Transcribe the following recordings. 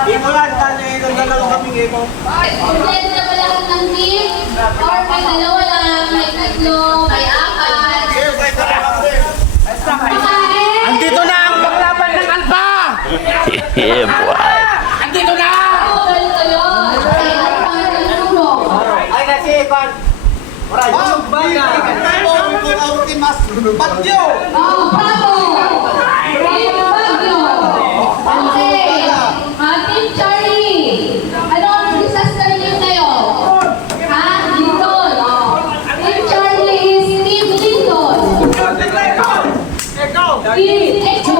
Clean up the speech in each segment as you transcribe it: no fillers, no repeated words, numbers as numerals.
Imulan kasi nung dalawa kaming imo. Hindi na ba lahat ng team? Or may dalawa lang, may tatlo, may apat. Andito na ang paglaban ng Alba! Yeah, boy. Andito na! Galing kayo. Okay, at parang tulong. Ay kasi, Pan. Maray, busog ba na? Bagyo! Oh, bravo! Team Baguio. Okay. Team Charlie. Anong disaster name kayo? Ha? Lindon. Team Charlie is Team Lindon. Team Echo.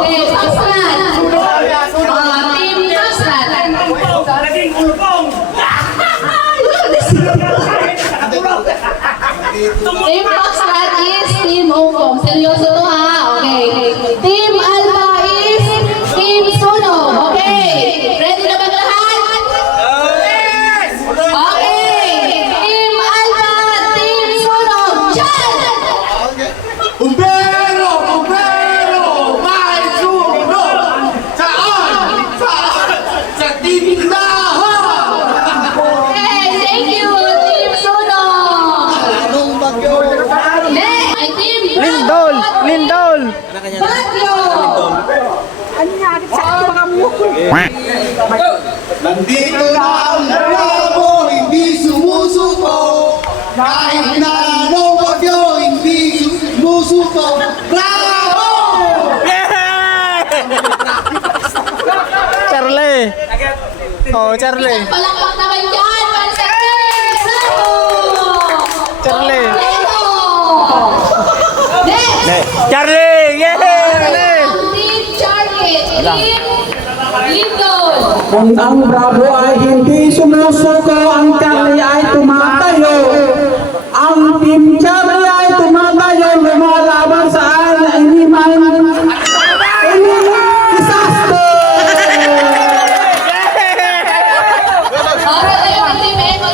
Okay, Pasrat. Team Pasrat. Team Pasrat is Team Ongkong. Seryoso to ha? Okay. Team Alba is Team Suno. Okay. Ready na ba lahat? Okay. Team Alba, Team Suno. Diyan! Bumbero! Bumbero! May sunog! Saan? Sa tindahan! Okay, thank you, Team Suno. Anong bagyo? Next, ay Team Lindol! Lindol! Baguio. Nandito na ang bravo, hindi sumusuko. Kahit na anong bagyo, hindi sumusuko. Bravo! Charlie! Oh, Charlie! Palakpak naman yan, Pansakin! Bravo! Charlie! Bravo! Next! Charlie! Yeah! Ang Team Charlie, Team Lindon. Kung ang Bravo ay hindi sumusuko, ang Charlie ay tumatayo. Ang Team Charlie ay tumatayo, lumalaban saan ay disaster! Para tayo ang Team Echo.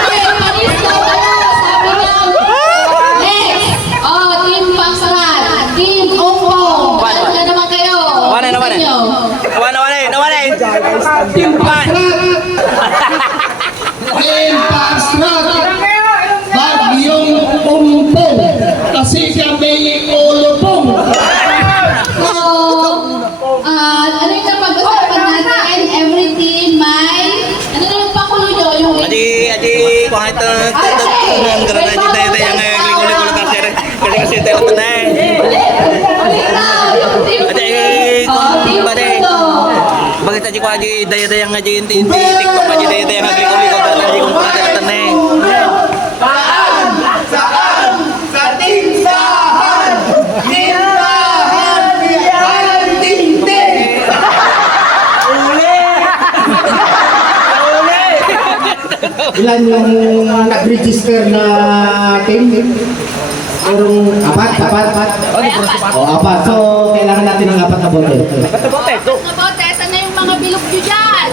Okay, panis daw kayo, sabi niya. Next! Oh, Team Pasrat, Team Ongkong. Ano na naman kayo? Nawanan, nawanan. Gusto niyo? Nawanan! Team Pasrat! Bagyong pumpong! Kasi kami ulupong! So, ano yung napag-usapan natin? Every team may... Ano na yung pakulo nyo? Yung... Aji, kung ito, yung gliko-liko kasi tayo ito na eh. Ikaw, yung team Aji, Team bade. Puno. Bakit aji ko aji daya-daya nga aji inti TikTok aji daya-daya nga gliko-liko dahil aji kung pala ito na eh. Saan? Saan? Sa tindahan! Tindahan! Tindahan! Tindahan! Ilan yung nag-register na team? Merong apat. O, apat. So, kailangan natin ng apat na bote. Nabote, saan na yung mga bilog nyo dyan?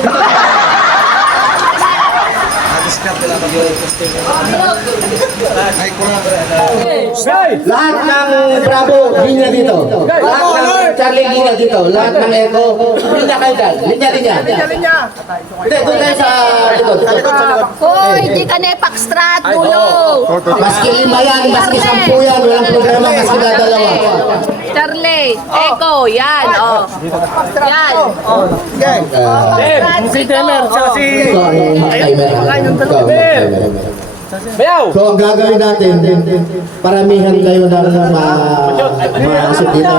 Lahat ng Bravo, linya dito. Lahat ng Charlie, linya dito. Lahat ng Echo, linya kayo dyan. Linya. Hindi, doon tayo sa likod. Hoy, di ka nepak strat, dulo. Maski 5 yan, maski 10 yan, walang programa, maski na dalawa. Charlie, Echo, yan, oh. Yan. Si Teller, si... So, ang timer. So, ang gagawin natin, paramihan kayo ng maasip dito.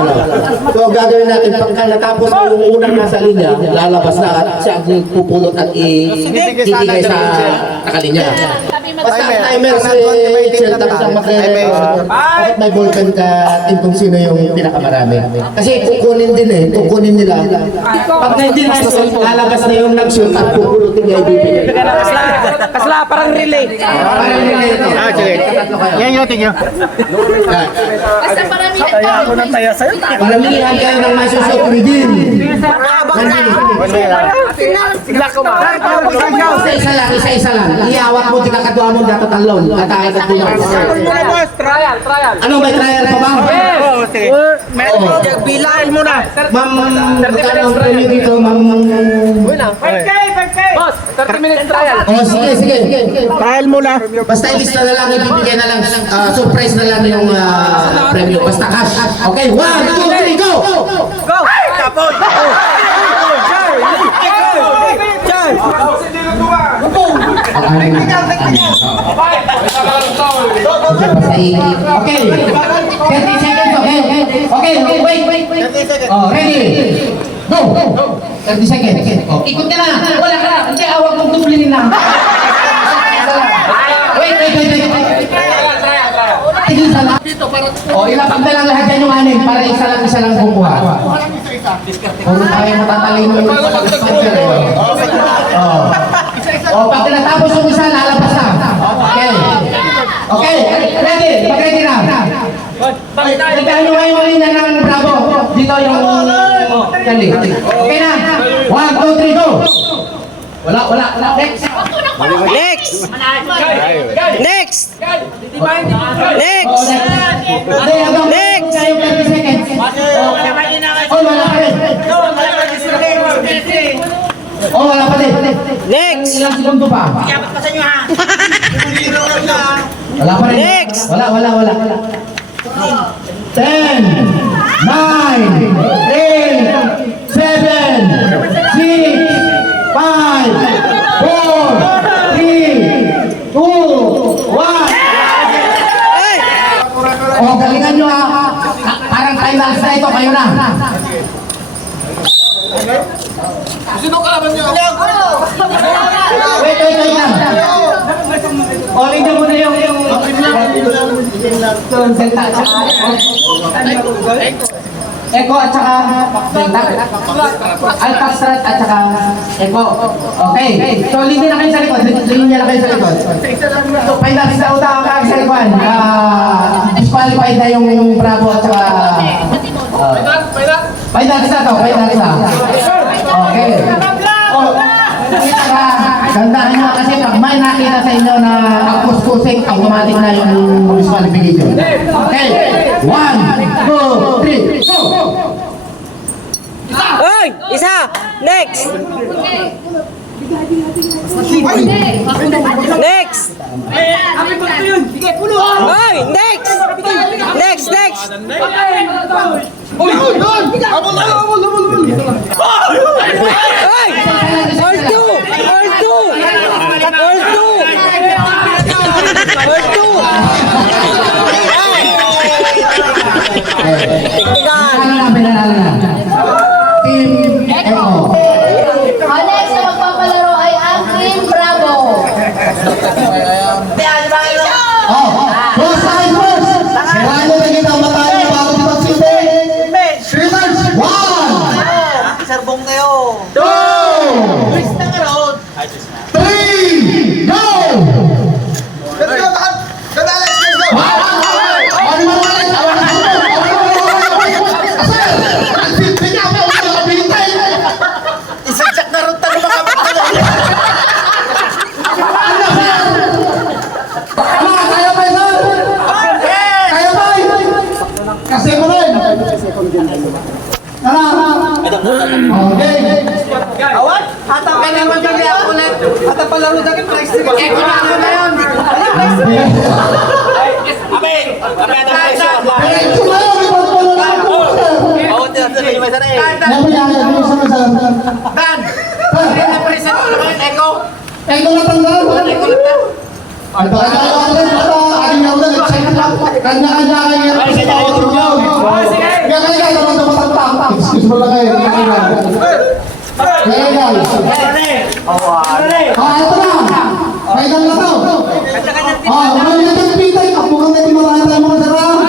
So, ang gagawin natin, pagka natapos yung unang nasa linya, lalabas na at siya ang pupulot at ibigay sa nakalinya. Basta ang timer si Rachel, tapos ang dapat may ballpen ka at kung sino yung pinakamarami. Kasi kukunin din kukunin nila. Pag hindi na lalabas na yung nag-shoot at pupulot shooting ay bibigay. Kasla, parang relay. Sige. Yan yung tingin. Basta paramihan ka. Paramihan kayo ng masushoot within. Isa-isa lang. Iawak mo, di kakadwa mo dato talon. Ano, may trial pa ba? Bilahin mo na. Ma'am, magkano ang premyo dito, ma'am? 5K! Boss, 30 minutes trial. Oh, sige. Trial mo na. Basta ilista na lang, ibibigay na lang, surprise na lang yung premyo. Basta cash. Okay, 1, 2, 3, go! Go! Tapon! Char! Okay, 30 seconds, okay, wait. Oh, ready? Go! 30 seconds. Oh, ikot ka na. Wala ka na. Hindi, awag mong dublinin na. Wait. Tigil sa lahat. O, ilapag na lang lahat yan yung anin para isa lang kukuha. Puro tayo matatalino yung pag natapos yung isa, lalabas na. Okay, ready? Pag-ready na. Nagdaan yung ngayon na ng Bravo. Dito yung Candy. Okay na. 1, 2, 3, go! Wala. Next! Next! Next! Next! Next! 30 seconds. Oh, wala pa rin. Oh, wala pa rin. Next! Ilang segundo pa? Wala pa rin. Next! Wala. 10, 9, 8, 7, 6, 5, 4, 3, 2, 1. Ay! Oh, galingan nyo parang finals na ito, kayo na. Wait lang. Calling nyo muna yung Zelta. Eko at saka Zelta. Alpastrat at saka Eko. Okay. So, linya na kayo sa likod. Linya na kayo sa likod. So, finals na uta ka sa likod. Disqualified na yung Bravo at saka finals na to. Okay. Gandahan nyo kasi pag may nakita sa inyo na kuskusing, automatic na yung disqualification. Okay. 1, 2, 3, go! Oy! Isa! Next! Next! Oy! Next! Next! Oy! All two! Pinanalo na. Team Echo. Ang next na magpapalaro ay ang Team Bravo. Boss tayo, boss! Siraan nyo na kita matayo bago di magsindi. 3 months. 1, Serbong kayo. 2, 3, go! Kasi mo rin. Okay. Awat? Hata ka naman kami ako ulit. Hata palaro sa akin, flex. Eko na ako na yun. Abe, ada presyo. Bawat din sa inyo may sanay. Dan! Represent ko naman yung Eko. Eko na tanggal. Kanya-kanya kayo sa power cloud. Kaya naman matang. Excuse mo lang kayo. Kaya guys. Ito na. Kaya na to. Umayon na yung pitay. Mukhang na yung marami tayo mga sarang.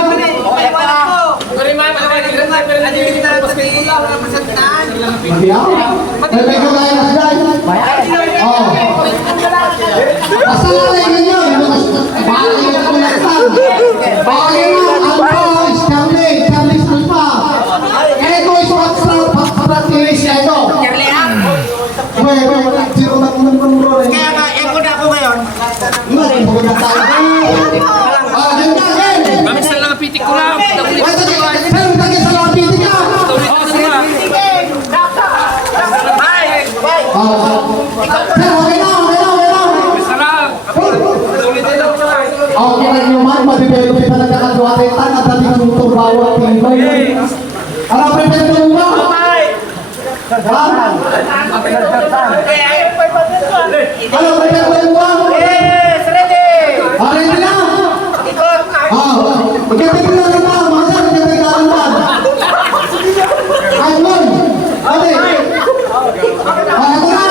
May medyo kaya na siya. okay na. Okay na nyo man, mabibelopi pa nagkakadwatetan at dating sumutong bawat tibay. Ano, prepare mo ba? Ano, prepare mo ba? Yes, ready! Ready na? Ikot! Magkatigilan na, mga sir, magkatigilan na. Ayun, okay. Ito na.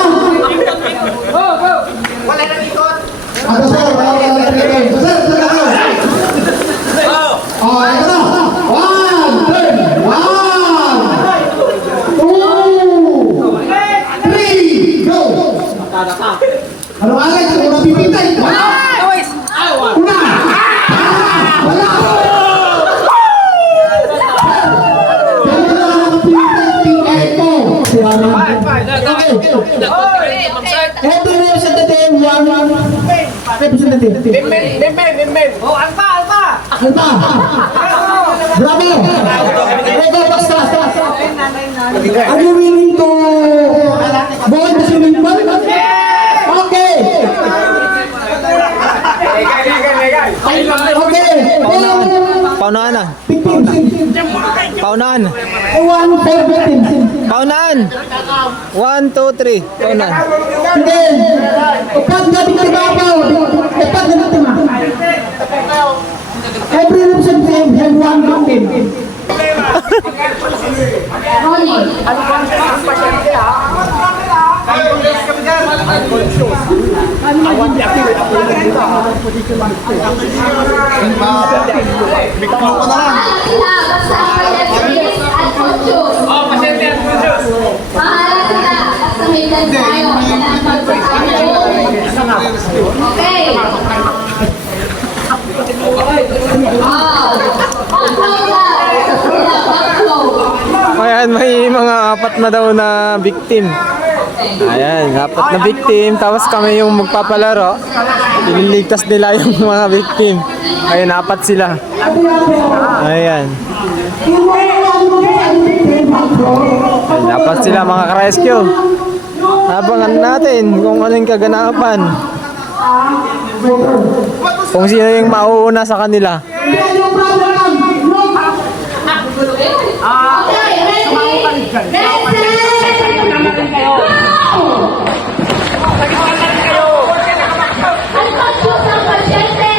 Wala nang ikot! Ito sir, wala ka lang trigger. Sir, ito na kayo. Ito na. 1, turn. 1, 2, 3, go. Ano agad? Ito na pipintay. Wala. Una. Wala. Representative 1. Representative. Mimmen! Oh, alpa! Alba. Bravo. Ego, basta. Are you willing to go in the swimming pool? Okay. Okay. Paunahan na. Victims. Paunahan. 1 for victims. Paunahan. 1, 2, 3. Paunahan. Hindi. Upat na biktima ako. Upat na biktima. Every representative have one victim. Ronnie. Sila, basta Fernandez at Ocho. Mahala sila, basta may dance tayo. Kailangan magpapalo. Okay. Ayan, may mga apat na daw na victim. Ayan, apat na victim. Tapos kami yung magpapalaro. Ililigtas nila yung mga victim. Ayan, apat sila. Ayan. Ayan, dapat sila mga ka-rescue. Abangan natin kung anong kaganapan. Kung sino yung mauuna sa kanila. Okay, ready? Go! Ang pagsusang pasyente!